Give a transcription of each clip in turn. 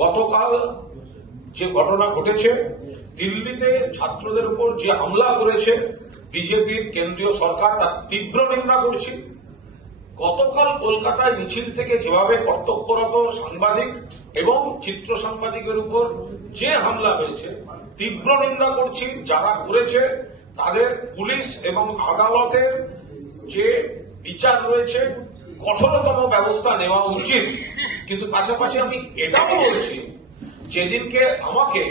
গতকাল যে ঘটনা ঘটেছে, দিল্লিতে ছাত্রদের উপর যে হামলা করেছে বিজেপির কেন্দ্রীয় সরকার, তার তীব্র নিন্দা করছি। গতকাল কলকাতায় মিছিল থেকে যেভাবে কর্তব্যরত সাংবাদিক এবং চিত্র সাংবাদিকের উপর যে হামলা হয়েছে, তীব্র নিন্দা করছি। যারা করেছে তাদের পুলিশ এবং আদালতের যে বিচার রয়েছে, কঠোরতম ব্যবস্থা নেওয়া উচিত। কিন্তু পাশাপাশি আমি এটাও বলছি, যেদিনকে আমাকে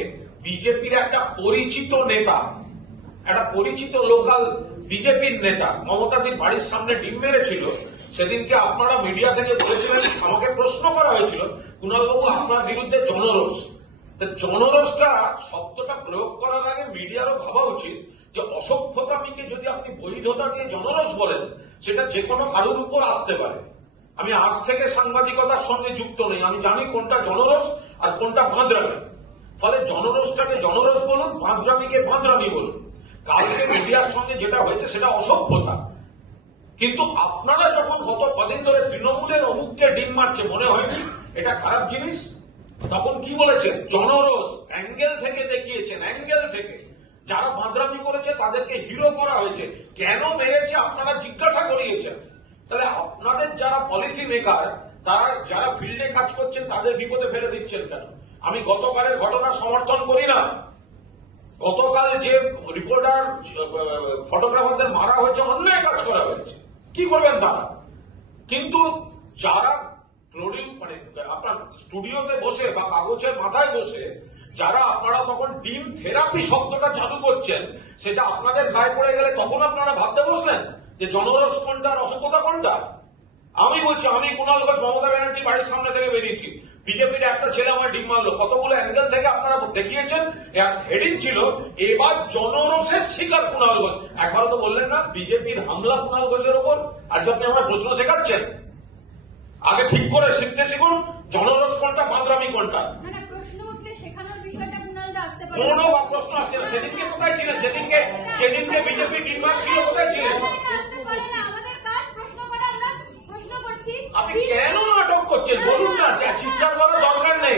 বিজেপির একটা পরিচিত নেতা, একটা পরিচিত লোকাল বিজেপির নেতা মমতাদির বাড়ির সামনে ডিম মেরেছিল, সেদিনকে আপনারা মিডিয়া থেকে বলেছিলেন, আমাকে প্রশ্ন করা হয়েছিল, কুণালবাবু আপনার বিরুদ্ধে জনরোষ। জনরোষটা শব্দটা প্রয়োগ করার আগে মিডিয়ারও ভাবা উচিত যে অসভ্যতামিকে যদি আপনি বৈধতা দিয়ে জনরোষ বলেন, সেটা যে কোনো কারোর উপর আসতে পারে। আমি আজ থেকে সাংবাদিকতার সঙ্গে যুক্ত নেই, আমি জানি কোনটা জনরোষ আর কোনটা বাঁদরামি। ফলে জনরোষটাকে জনরোষ বলুন, বাঁদরামিকে বাঁদরামি বলুন। কালকে মিডিয়ার সঙ্গে যেটা হয়েছে সেটা অসভ্যতা। কিন্তু আপনারা যখন গত কদিন ধরে তৃণমূলের অমুককে ডিম মারছে মনে হয়নি এটা খারাপ জিনিস? তখন কি বলেছেন? জনরোষ অ্যাঙ্গেল থেকে দেখিয়েছেন, অ্যাঙ্গেল থেকে। যারা বাঁদরামি করেছে তাদেরকে হিরো করা হয়েছে। কেন মেরেছে আপনারা জিজ্ঞাসা করিয়েছেন। তাহলে আপনাদের যারা পলিসি মেকার, তারা যারা ফিল্ডে কাজ করছেন, তাদের বিপদে ফেলে দিচ্ছেন কেন? আমি গতকালের ঘটনা সমর্থন করি না। গতকাল যে রিপোর্টার ফটোগ্রাফারদের মারা হয়েছে, অন্যায় কাজ করা হয়েছে, কি করবেন তারা? কিন্তু যারা মানে আপনার স্টুডিওতে বসে বা কাগজের মাথায় বসে যারা আপনারা তখন টিম থেরাপি শব্দটা চালু করছেন, সেটা আপনাদের গায়ে পড়ে গেলে তখন আপনারা ভাবতে বসলেন যে জনরোষ কোনটা, রসভ্যতা কোনটা। আমি বলছি, আমি কুণাল ঘোষ মমতা ব্যানার্জি বাড়ির সামনে থেকে বেরিয়েছি, বিজেপির একটা ছেলে আমার ডিম মারলো, কতগুলো অ্যাঙ্গেল থেকে আপনারা দেখিয়েছেন। হেডিং ছিল এবার জনরোষের শিকার কুণাল ঘোষ। একবারও তো বললেন না বিজেপির হামলা কুণাল ঘোষের উপর। আজকে আপনি আমার প্রশ্ন শেখাচ্ছেন। আগে ঠিক করে শিখতে শিখুন, জনরোষ কোনটা, বাঁদরামি কোনটা। কোনো প্রশ্ন আসছে না। সেদিনকে কোথায় ছিলেন? যেদিনকে বিজেপি ডিম মারছিল কোথায় ছিলেন? আপনি কেন নাটক করছেন বলুন না, চিৎকার করার দরকার নেই।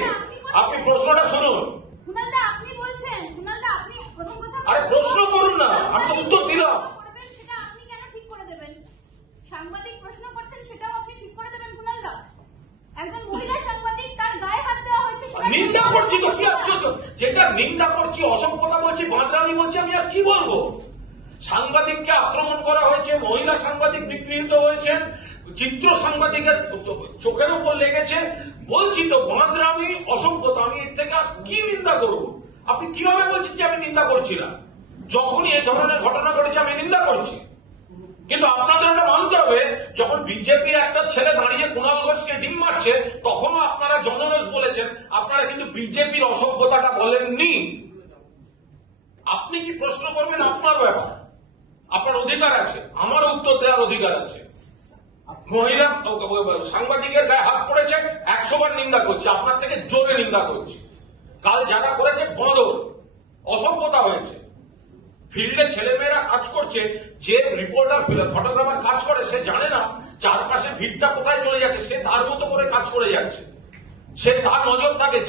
আপনি প্রশ্নটা শুনুন। আরে প্রশ্ন করুন না, আমি তো উত্তর দিলাম। সাংবাদিক প্রশ্ন করছেন, সেটাও আপনি ঠিক করে দেবেন কুণালদা? একজন মহিলা সাংবাদিক, তার গায়ে হাত দেওয়া হয়েছে, নিন্দা করছি তো কি আশ্চর্য? যেটা নিন্দা করছি, অসভ্যতা বলছি, বাঁদরামি বলছি, আমি আর কি বলবো? সাংবাদিককে আক্রমণ করা হয়েছে, মহিলা সাংবাদিক নিগৃহীত হয়েছেন, চিত্র সাংবাদিকের চোখের উপর লেগেছে, বলছি তো বাঁদরামি, অসভ্যতা। আমি এর থেকে আর কি নিন্দা করবো? আপনি কিভাবে বলছেন যে আমি নিন্দা করছি না? যখনই এই ধরনের ঘটনা ঘটেছে আমি নিন্দা করছি। কিন্তু আপনাদের ওটা মানতে হবে, যখন বিজেপির একটা ছেলে দাঁড়িয়ে কুণাল ঘোষকে ডিম মারছে, তখনও আপনারা জনরোষ বলেছেন। আপনারা কিন্তু বিজেপির অসভ্যতাটা বলেননি। আপনি কি প্রশ্ন করবেন আপনার ব্যাপার, আপনার অধিকার আছে, আমারও উত্তর দেওয়ার অধিকার আছে। মহিলা সাংবাদিকের গায়ে হাত পড়েছে, 100 বার নিন্দা করছি, আপনার থেকে জোরে নিন্দা করছি। কাল যারা করেছে বদল, অসভ্যতা হয়েছে। ফিল্ডে ছেলেমেয়েরা কাজ করছে, যে রিপোর্টার ফটোগ্রাফার কাজ করে সে জানে না চারপাশে ভিড়টা কোথায় চলে যাচ্ছে, সে তার মতো করে কাজ করে যাচ্ছে। সে তার নজর থাকে,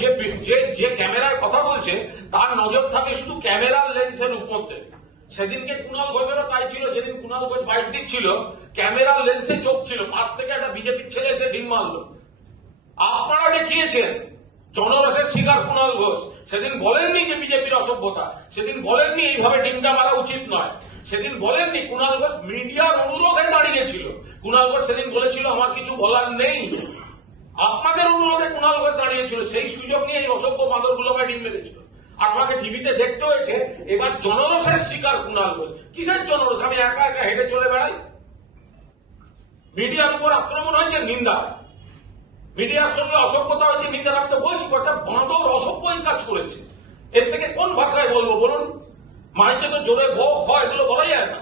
যে ক্যামেরায় কথা বলছে তার নজর থাকে শুধু ক্যামেরার লেন্সের উপরতে। সেদিনকে কুণাল ঘোষেরও তাই ছিল। যেদিন কুণাল ঘোষ বাইট দিচ্ছিল, ক্যামেরার লেন্সে চোখ ছিল, পাশ থেকে একটা বিজেপির ছেলে এসে ডিম মারলো। আপনারা দেখিয়েছেন জনরসের শিকার কুণাল ঘোষ। সেদিন বলেননি যে বিজেপির অসভ্যতা, সেদিন বলেননি এইভাবে ডিমটা মারা উচিত নয়, সেদিন বলেননি। কুণাল ঘোষ মিডিয়ার অনুরোধে দাঁড়িয়েছিল। কুণাল ঘোষ সেদিন বলেছিল আমার কিছু বলার নেই। আপনাদের অনুরোধে কুণাল ঘোষ দাঁড়িয়েছিল, সেই সুযোগ নিয়ে এই অসভ্য বাঁদরগুলোকে ডিম মেরেছিল। আর আমাকে টিভিতে দেখতে হয়েছে এবার জনরসের শিকার কুণাল ঘোষ। কিসের জনরস? আমি একা একা হেঁটে চলে বেড়াই? মিডিয়ার উপর আক্রমণ হয়েছে, নিন্দা। মিডিয়ার সঙ্গে অসভ্যতা হয়েছে, নিন্দা। আমি তো বলছি কয়েকটা বাঁদর অসভ্যই কাজ করেছে। এর থেকে কোন ভাষায় বলবো বলুন? মাইকে তো জোরে বক হয়, এগুলো বলা যায় না।